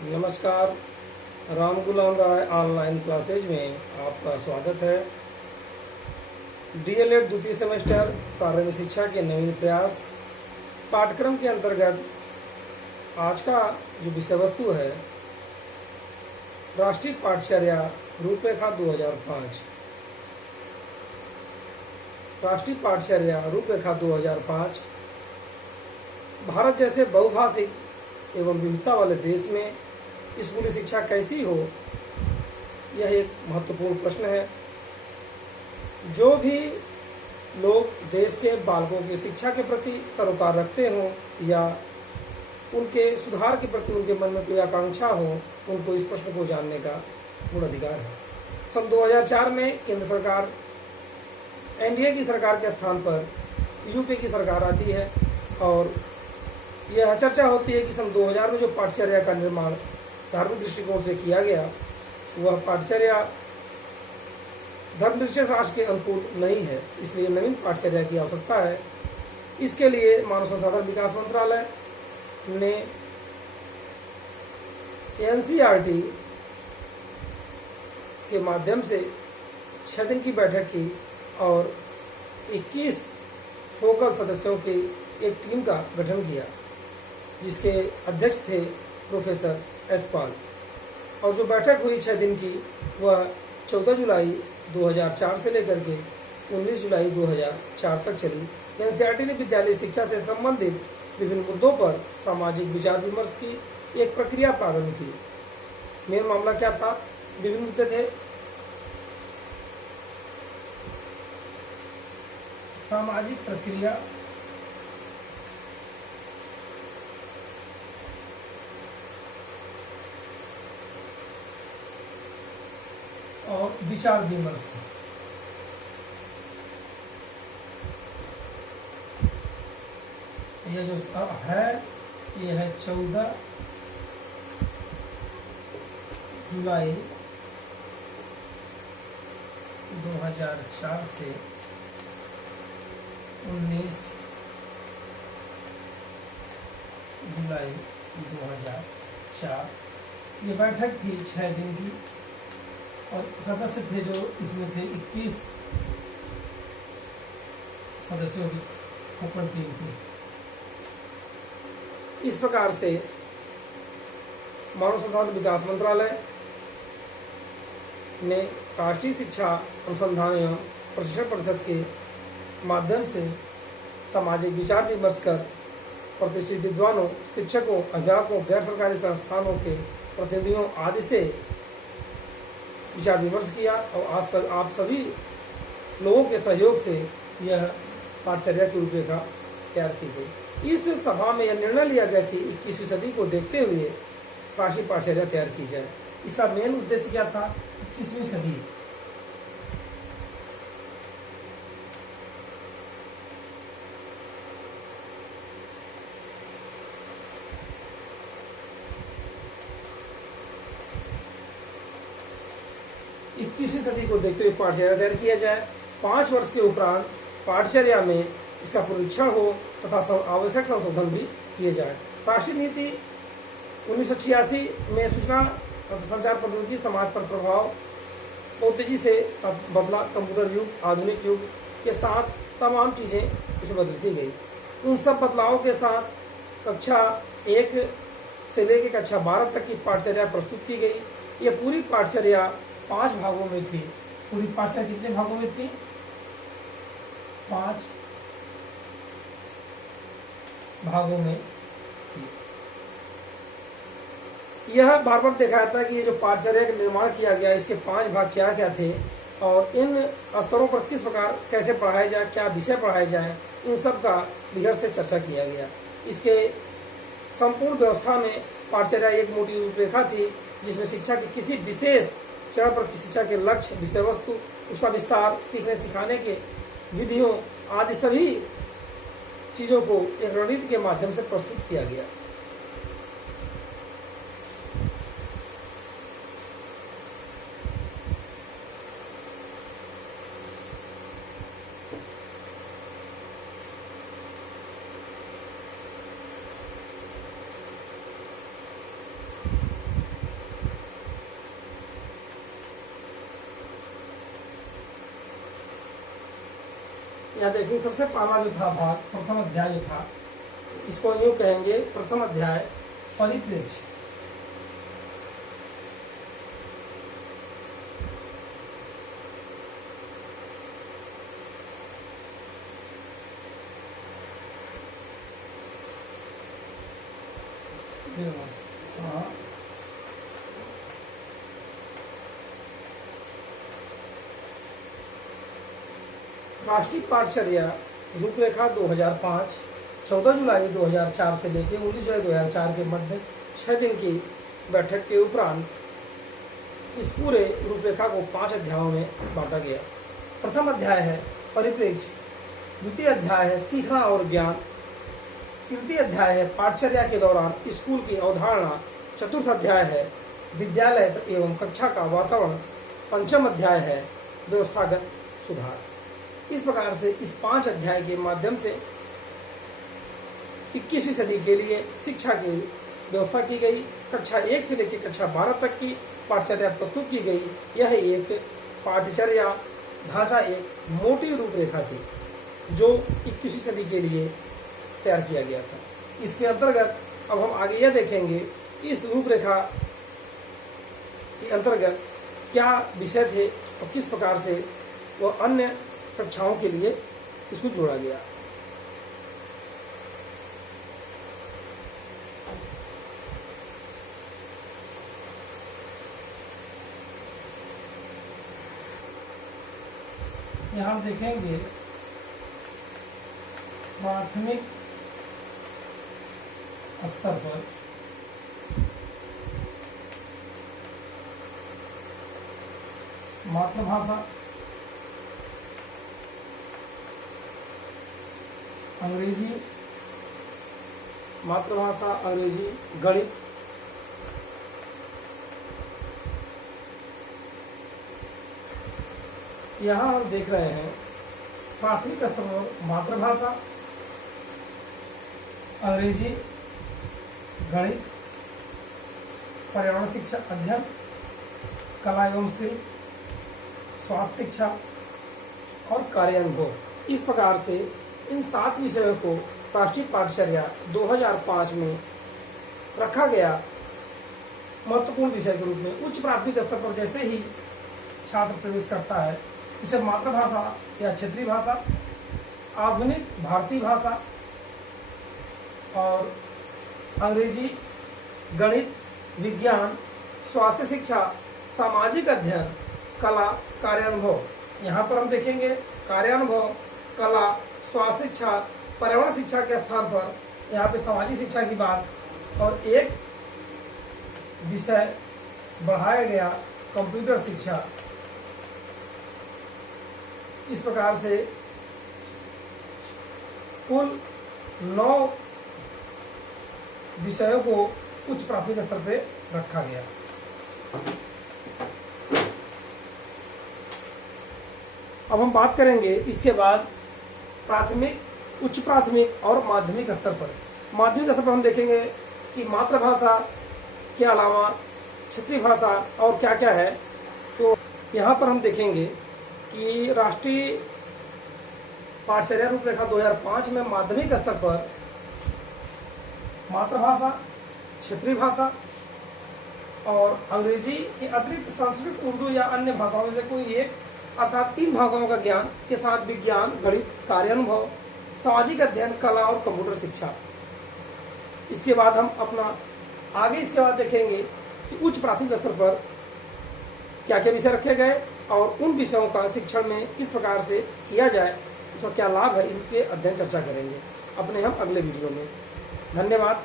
नमस्कार। राम गुलाम राय online classes में आपका स्वागत है। डीएलएड द्वितीय सेमेस्टर प्रारंभिक शिक्षा के नवीन प्रयास पाठ्यक्रम के अंतर्गत आज का जो विषय वस्तु है राष्ट्रीय पाठचर्या रूपरेखा 2005। राष्ट्रीय पाठचर्या रूपरेखा 2005 भारत जैसे बहुभाषिक एवं विविधता वाले देश में स्कूली शिक्षा कैसी हो, यह एक महत्वपूर्ण प्रश्न है। जो भी लोग देश के बालकों की शिक्षा के प्रति सरोकार रखते हों या उनके सुधार के प्रति उनके मन में कोई आकांक्षा हो, उनको इस प्रश्न को जानने का पूर्ण अधिकार है। सन 2004 में केंद्र सरकार एनडीए की सरकार के स्थान पर यूपी की सरकार आती है और यह चर्चा होती है कि सन 2000 में जो पाठचर्या का निर्माण धार्मिक दृष्टिकोण से किया गया, वह पाठचर्या धर्मनिरपेक्ष राष्ट्र के अनुकूल नहीं है, इसलिए नवीन पाठचर्या की आवश्यकता है। इसके लिए मानव संसाधन विकास मंत्रालय ने एनसीईआरटी के माध्यम से 6 दिन की बैठक की और 21 फोकल सदस्यों की एक टीम का गठन किया, जिसके अध्यक्ष थे प्रोफेसर एस पाल। और जो बैठक हुई 6 दिन की, वह 14 जुलाई 2004 से लेकर के 19 जुलाई 2004 तक चली। एनसीईआरटी ने विद्यालय शिक्षा से संबंधित विभिन्न मुद्दों पर सामाजिक विचार विमर्श की एक प्रक्रिया प्रारंभ की। मेन मामला क्या था? विभिन्न मुद्दे थे। सामाजिक प्रक्रिया, और विचार विमर्श। यह जो है, यह है 14 जुलाई 2004 से 19 जुलाई 2004। ये बैठक थी 6 दिन की और सदस्य थे जो इसमें थे 21 सदस्यों की ओपन टीम थी। इस प्रकार से मानव संसाधन विकास मंत्रालय ने राष्ट्रीय शिक्षा अनुसंधान एवं प्रशिक्षण परिषद के माध्यम से सामाजिक विचार विमर्श कर प्रतिष्ठित विद्वानों, शिक्षकों, अध्यापकों, गैर सरकारी संस्थानों के प्रतिनिधियों आदि से विचार विमर्श किया और आज आप सभी लोगों के सहयोग से यह पाठचर्या की रूपरेखा तैयार की गई। इस सभा में यह निर्णय लिया गया कि 21वीं सदी को देखते हुए राष्ट्रीय पाठचर्या तैयार की जाए। इसका मेन उद्देश्य क्या था? 21वीं सदी सदी को देखते हुए पाठचर्या तैयार किया जाए। 5 वर्ष के उपरांत पाठचर्या में इसका परीक्षण हो तथा आवश्यक संशोधन भी किए जाए। राष्ट्रीय नीति 1986 में सूचना संचार प्रौद्योगिकी समाज पर प्रभाव बहुत तेजी से बदला। कंप्यूटर युग, आधुनिक युग के साथ तमाम चीजें इसमें बदलती गई। उन सब बदलावों के साथ कक्षा 1 से लेकर कक्षा 12 तक की पाठचर्या प्रस्तुत की गई। यह पूरी पाठचर्या 5 भागों में थी। पूरी पाठचर्या कितने भागों में थी? 5 भागों में थी। यह बार बार देखा जाता है कि ये जो पाठचर्या का निर्माण किया गया, इसके 5 भाग क्या क्या थे और इन स्तरों पर किस प्रकार कैसे पढ़ाया जाए, क्या विषय पढ़ाए जाए, इन सब का विहर से चर्चा किया गया। इसके संपूर्ण व्यवस्था में पाठचर्या एक मोटी रूपरेखा थी, जिसमें शिक्षा के किसी विशेष चरण पर शिक्षा के लक्ष्य, विषय वस्तु, उसका विस्तार, सीखने सिखाने के विधियों आदि सभी चीजों को एक रणनीति के माध्यम से प्रस्तुत किया गया। यहाँ देखिए सबसे पहला जो था भाग, प्रथम अध्याय जो था, इसको यूं कहेंगे प्रथम अध्याय परिप्रेक्ष्य। हाँ, राष्ट्रीय पाठचर्या रूपरेखा 2005, 14 जुलाई 2004 से लेकर 19 जुलाई 2004 के मध्य 6 दिन की बैठक के उपरांत इस पूरे रूपरेखा को 5 अध्यायों में बांटा गया। प्रथम अध्याय है परिप्रेक्ष्य, द्वितीय अध्याय है सीखना और ज्ञान, तृतीय अध्याय है पाठचर्या के दौरान स्कूल की अवधारणा, चतुर्थ अध्याय है विद्यालय एवं कक्षा का वातावरण, पंचम अध्याय है व्यवस्थागत सुधार। इस प्रकार से इस 5 अध्याय के माध्यम से 21वीं सदी के लिए शिक्षा की व्यवस्था की गई। कक्षा 1 से लेकर कक्षा 12 तक की पाठचर्या प्रस्तुत की गई। यह एक पाठचर्या ढांचा, एक मोटी रूपरेखा थी जो 21वीं सदी के लिए तैयार किया गया था। इसके अंतर्गत अब हम आगे यह देखेंगे कि इस रूपरेखा के अंतर्गत क्या विषय थे और किस प्रकार से वह अन्य कक्षाओं के लिए इसको जोड़ा गया। यहाँ हम देखेंगे प्राथमिक स्तर पर मातृभाषा, अंग्रेजी, मातृभाषा अंग्रेजी, गणित, यहाँ हम देख रहे हैं प्राथमिक स्तर पर मातृभाषा, अंग्रेजी, गणित, पर्यावरण शिक्षा अध्ययन, कला एवं शिल्प, स्वास्थ्य शिक्षा और कार्यानुभव। इस प्रकार से इन 7 विषयों को राष्ट्रीय पाठचर्या 2005 में रखा गया महत्वपूर्ण विषय के रूप में। उच्च प्राथमिक स्तर पर जैसे ही छात्र प्रवेश करता है उसे मातृभाषा या क्षेत्रीय भाषा, आधुनिक भारतीय भाषा और अंग्रेजी, गणित, विज्ञान, स्वास्थ्य शिक्षा, सामाजिक अध्ययन, कला, कार्यानुभव। यहाँ पर हम देखेंगे कार्यानुभव, कला, स्वास्थ्य शिक्षा, पर्यावरण शिक्षा के स्थान पर यहाँ पे सामाजिक शिक्षा की बात, और एक विषय बढ़ाया गया कंप्यूटर शिक्षा। इस प्रकार से कुल 9 विषयों को उच्च प्राथमिक स्तर पे रखा गया। अब हम बात करेंगे इसके बाद प्राथमिक, उच्च प्राथमिक और माध्यमिक स्तर पर। माध्यमिक स्तर पर हम देखेंगे कि मातृभाषा के अलावा क्षेत्रीय भाषा और क्या क्या है। तो यहाँ पर हम देखेंगे कि राष्ट्रीय पाठचर्या रूपरेखा 2005 में माध्यमिक स्तर पर मातृभाषा, क्षेत्रीय भाषा और अंग्रेजी के अतिरिक्त संस्कृत, उर्दू या अन्य भाषाओं में से कोई एक अर्थात 3 भाषाओं का ज्ञान के साथ विज्ञान, गणित, कार्यानुभव, सामाजिक अध्ययन, कला और कंप्यूटर शिक्षा। इसके बाद हम अपना आगे इसके बाद देखेंगे कि उच्च प्राथमिक स्तर पर क्या क्या विषय रखे गए और उन विषयों का शिक्षण में किस प्रकार से किया जाए, उसका क्या लाभ है, इनके अध्ययन चर्चा करेंगे अपने हम अगले वीडियो में। धन्यवाद।